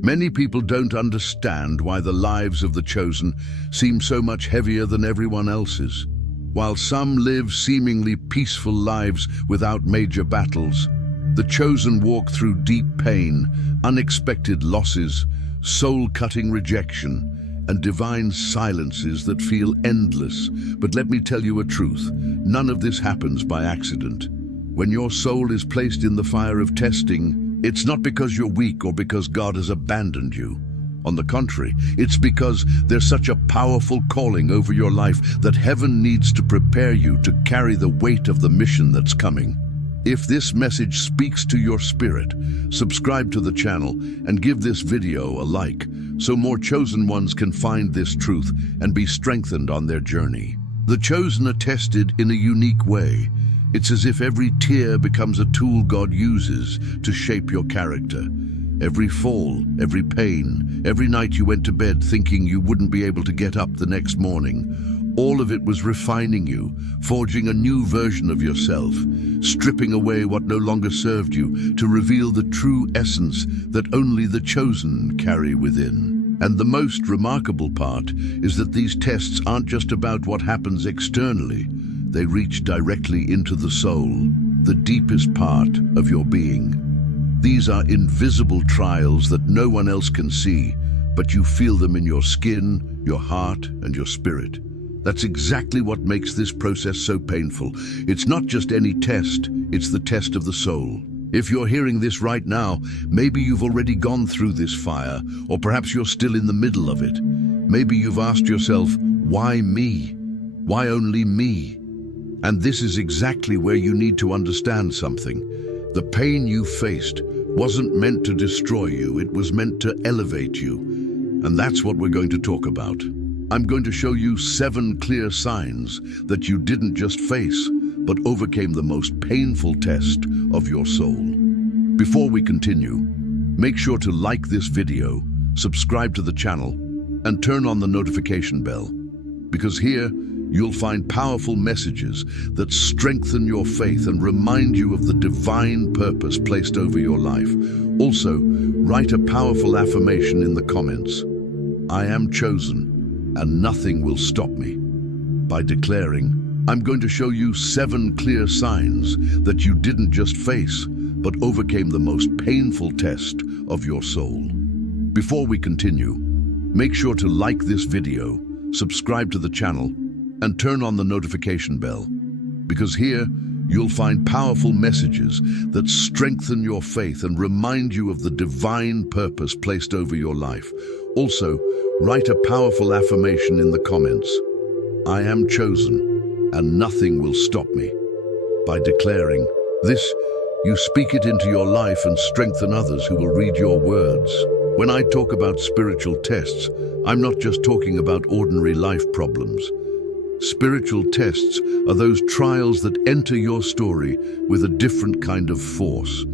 Many people don't understand why the lives of the chosen seem so much heavier than everyone else's. While some live seemingly peaceful lives without major battles, the chosen walk through deep pain, unexpected losses, soul-cutting rejection, and divine silences that feel endless. But let me tell you a truth, none of this happens by accident. When your soul is placed in the fire of testing, it's not because you're weak or because God has abandoned you. On the contrary, it's because there's such a powerful calling over your life that heaven needs to prepare you to carry the weight of the mission that's coming. If this message speaks to your spirit, subscribe to the channel and give this video a like so more chosen ones can find this truth and be strengthened on their journey. The chosen are tested in a unique way. It's as if every tear becomes a tool God uses to shape your character. Every fall, every pain, every night you went to bed thinking you wouldn't be able to get up the next morning, all of it was refining you, forging a new version of yourself, stripping away what no longer served you to reveal the true essence that only the chosen carry within. And the most remarkable part is that these tests aren't just about what happens externally. They reach directly into the soul, the deepest part of your being. These are invisible trials that no one else can see, but you feel them in your skin, your heart, and your spirit. That's exactly what makes this process so painful. It's not just any test, it's the test of the soul. If you're hearing this right now, maybe you've already gone through this fire, or perhaps you're still in the middle of it. Maybe you've asked yourself, why me? Why only me? And this is exactly where you need to understand something. The pain you faced wasn't meant to destroy you, it was meant to elevate you. And that's what we're going to talk about. I'm going to show you 7 clear signs that you didn't just face, but overcame the most painful test of your soul. Before we continue, make sure to like this video, subscribe to the channel, and turn on the notification bell. Because here, you'll find powerful messages that strengthen your faith and remind you of the divine purpose placed over your life. Also, write a powerful affirmation in the comments. I am chosen, and nothing will stop me. By declaring, I'm going to show you 7 clear signs that you didn't just face, but overcame the most painful test of your soul. Before we continue, make sure to like this video, subscribe to the channel, and turn on the notification bell, because here you'll find powerful messages that strengthen your faith and remind you of the divine purpose placed over your life. Also, write a powerful affirmation in the comments. I am chosen, and nothing will stop me. By declaring this, you speak it into your life and strengthen others who will read your words. When I talk about spiritual tests, I'm not just talking about ordinary life problems. Spiritual tests are those trials that enter your story with a different kind of force.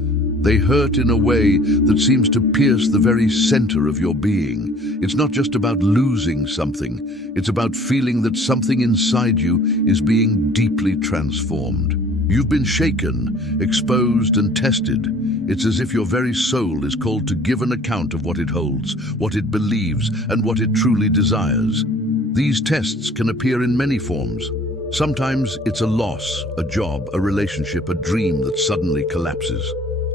They hurt in a way that seems to pierce the very center of your being. It's not just about losing something. It's about feeling that something inside you is being deeply transformed. You've been shaken, exposed, and tested. It's as if your very soul is called to give an account of what it holds, what it believes, and what it truly desires. These tests can appear in many forms. Sometimes it's a loss, a job, a relationship, a dream that suddenly collapses.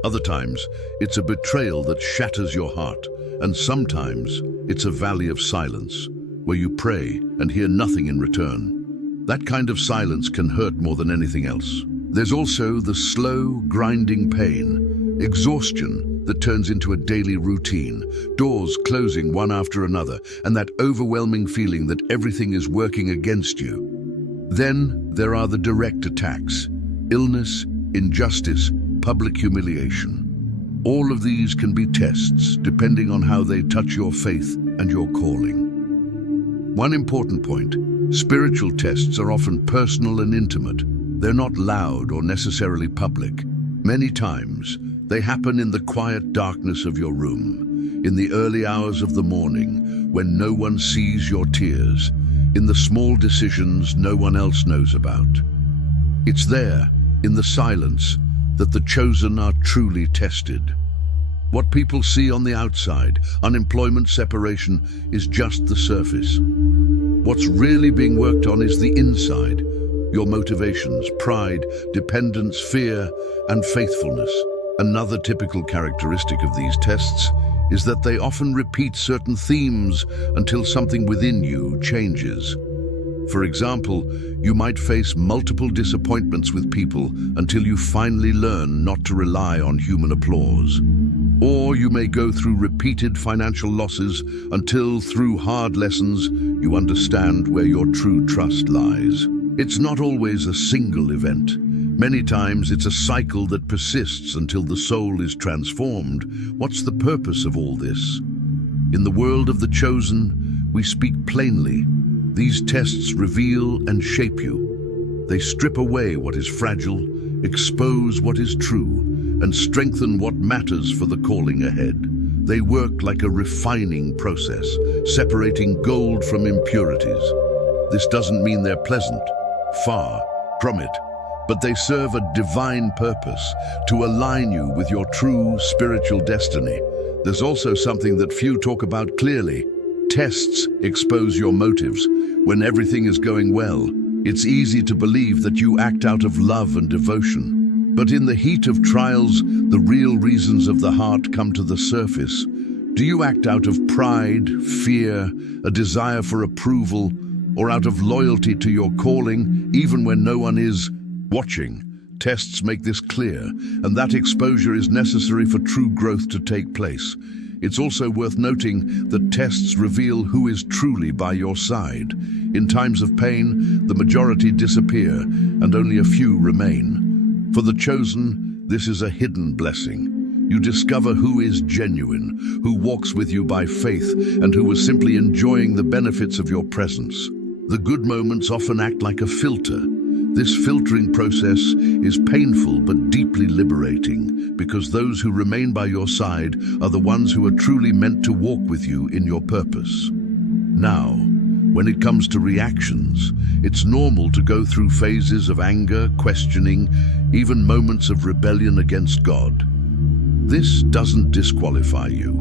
Other times, it's a betrayal that shatters your heart. And sometimes, it's a valley of silence, where you pray and hear nothing in return. That kind of silence can hurt more than anything else. There's also the slow, grinding pain, exhaustion that turns into a daily routine, doors closing one after another, and that overwhelming feeling that everything is working against you. Then there are the direct attacks, illness, injustice, public humiliation. All of these can be tests, depending on how they touch your faith and your calling. One important point, spiritual tests are often personal and intimate. They're not loud or necessarily public. Many times, they happen in the quiet darkness of your room, in the early hours of the morning, when no one sees your tears, in the small decisions no one else knows about. It's there, in the silence, that the chosen are truly tested. What people see on the outside, unemployment, separation, is just the surface. What's really being worked on is the inside, your motivations, pride, dependence, fear, and faithfulness. Another typical characteristic of these tests is that they often repeat certain themes until something within you changes. For example, you might face multiple disappointments with people until you finally learn not to rely on human applause. Or you may go through repeated financial losses until, through hard lessons, you understand where your true trust lies. It's not always a single event. Many times it's a cycle that persists until the soul is transformed. What's the purpose of all this? In the world of the chosen, we speak plainly. These tests reveal and shape you. They strip away what is fragile, expose what is true, and strengthen what matters for the calling ahead. They work like a refining process, separating gold from impurities. This doesn't mean they're pleasant, far from it, but they serve a divine purpose to align you with your true spiritual destiny. There's also something that few talk about clearly. Tests expose your motives. When everything is going well, it's easy to believe that you act out of love and devotion. But in the heat of trials, the real reasons of the heart come to the surface. Do you act out of pride, fear, a desire for approval, or out of loyalty to your calling, even when no one is watching? Tests make this clear, and that exposure is necessary for true growth to take place. It's also worth noting that tests reveal who is truly by your side. In times of pain, the majority disappear, and only a few remain. For the chosen, this is a hidden blessing. You discover who is genuine, who walks with you by faith, and who is simply enjoying the benefits of your presence. The good moments often act like a filter. This filtering process is painful but deeply liberating, because those who remain by your side are the ones who are truly meant to walk with you in your purpose. Now, when it comes to reactions, it's normal to go through phases of anger, questioning, even moments of rebellion against God. This doesn't disqualify you.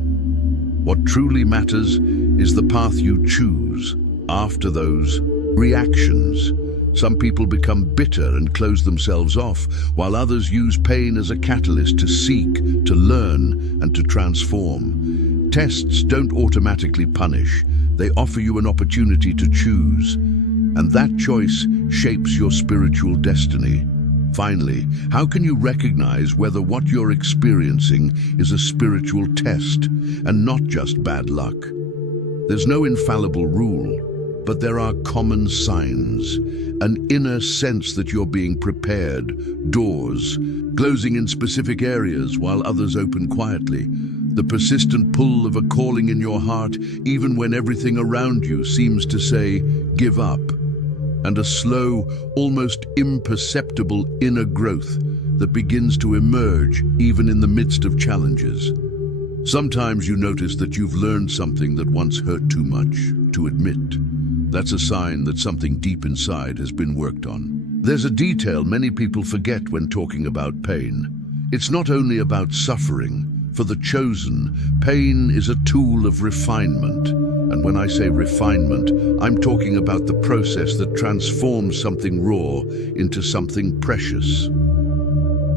What truly matters is the path you choose after those reactions. Some people become bitter and close themselves off, while others use pain as a catalyst to seek, to learn, and to transform. Tests don't automatically punish. They offer you an opportunity to choose, and that choice shapes your spiritual destiny. Finally, how can you recognize whether what you're experiencing is a spiritual test and not just bad luck? There's no infallible rule, but there are common signs. An inner sense that you're being prepared, doors closing in specific areas while others open quietly, the persistent pull of a calling in your heart even when everything around you seems to say, give up, and a slow, almost imperceptible inner growth that begins to emerge even in the midst of challenges. Sometimes you notice that you've learned something that once hurt too much to admit. That's a sign that something deep inside has been worked on. There's a detail many people forget when talking about pain. It's not only about suffering. For the chosen, pain is a tool of refinement. And when I say refinement, I'm talking about the process that transforms something raw into something precious.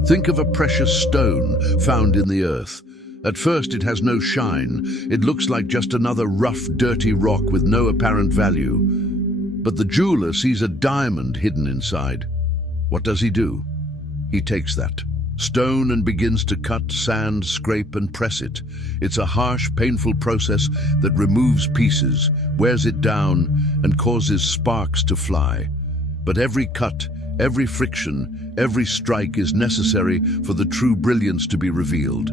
Think of a precious stone found in the earth. At first it has no shine. It looks like just another rough, dirty rock with no apparent value. But the jeweler sees a diamond hidden inside. What does he do? He takes that stone and begins to cut, sand, scrape, and press it. It's a harsh, painful process that removes pieces, wears it down, and causes sparks to fly. But every cut, every friction, every strike is necessary for the true brilliance to be revealed.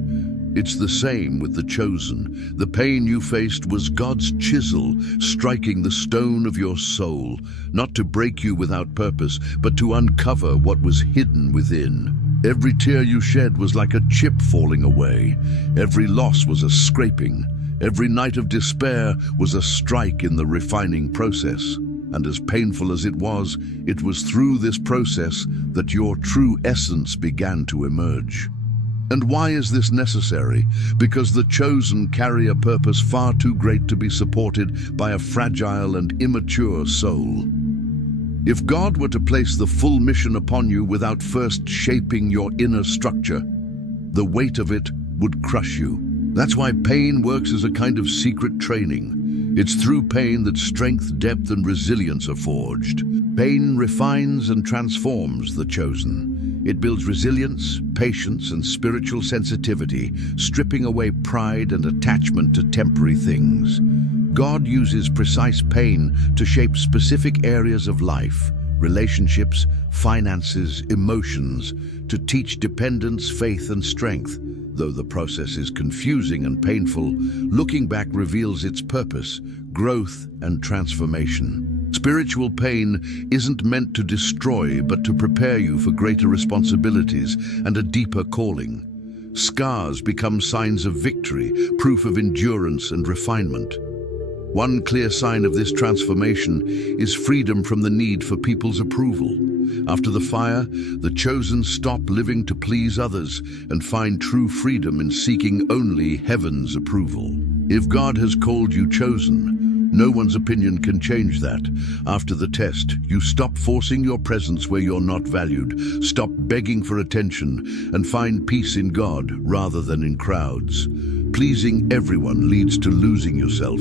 It's the same with the chosen. The pain you faced was God's chisel striking the stone of your soul, not to break you without purpose, but to uncover what was hidden within. Every tear you shed was like a chip falling away. Every loss was a scraping. Every night of despair was a strike in the refining process. And as painful as it was through this process that your true essence began to emerge. And why is this necessary? Because the chosen carry a purpose far too great to be supported by a fragile and immature soul. If God were to place the full mission upon you without first shaping your inner structure, the weight of it would crush you. That's why pain works as a kind of secret training. It's through pain that strength, depth, and resilience are forged. Pain refines and transforms the chosen. It builds resilience, patience, and spiritual sensitivity, stripping away pride and attachment to temporary things. God uses precise pain to shape specific areas of life, relationships, finances, emotions, to teach dependence, faith, and strength. Though the process is confusing and painful, looking back reveals its purpose, growth, and transformation. Spiritual pain isn't meant to destroy, but to prepare you for greater responsibilities and a deeper calling. Scars become signs of victory, proof of endurance and refinement. One clear sign of this transformation is freedom from the need for people's approval. After the fire, the chosen stop living to please others and find true freedom in seeking only heaven's approval. If God has called you chosen, no one's opinion can change that. After the test, you stop forcing your presence where you're not valued, stop begging for attention, and find peace in God rather than in crowds. Pleasing everyone leads to losing yourself,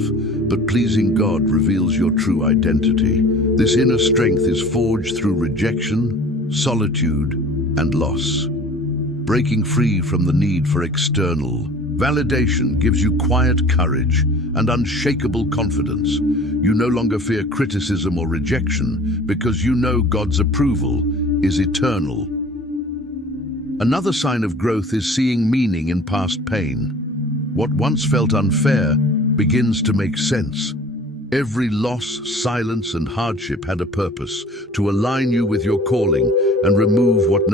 but pleasing God reveals your true identity. This inner strength is forged through rejection, solitude, and loss. Breaking free from the need for external validation gives you quiet courage and unshakable confidence. You no longer fear criticism or rejection because you know God's approval is eternal. Another sign of growth is seeing meaning in past pain. What once felt unfair begins to make sense. Every loss, silence, and hardship had a purpose: to align you with your calling and remove what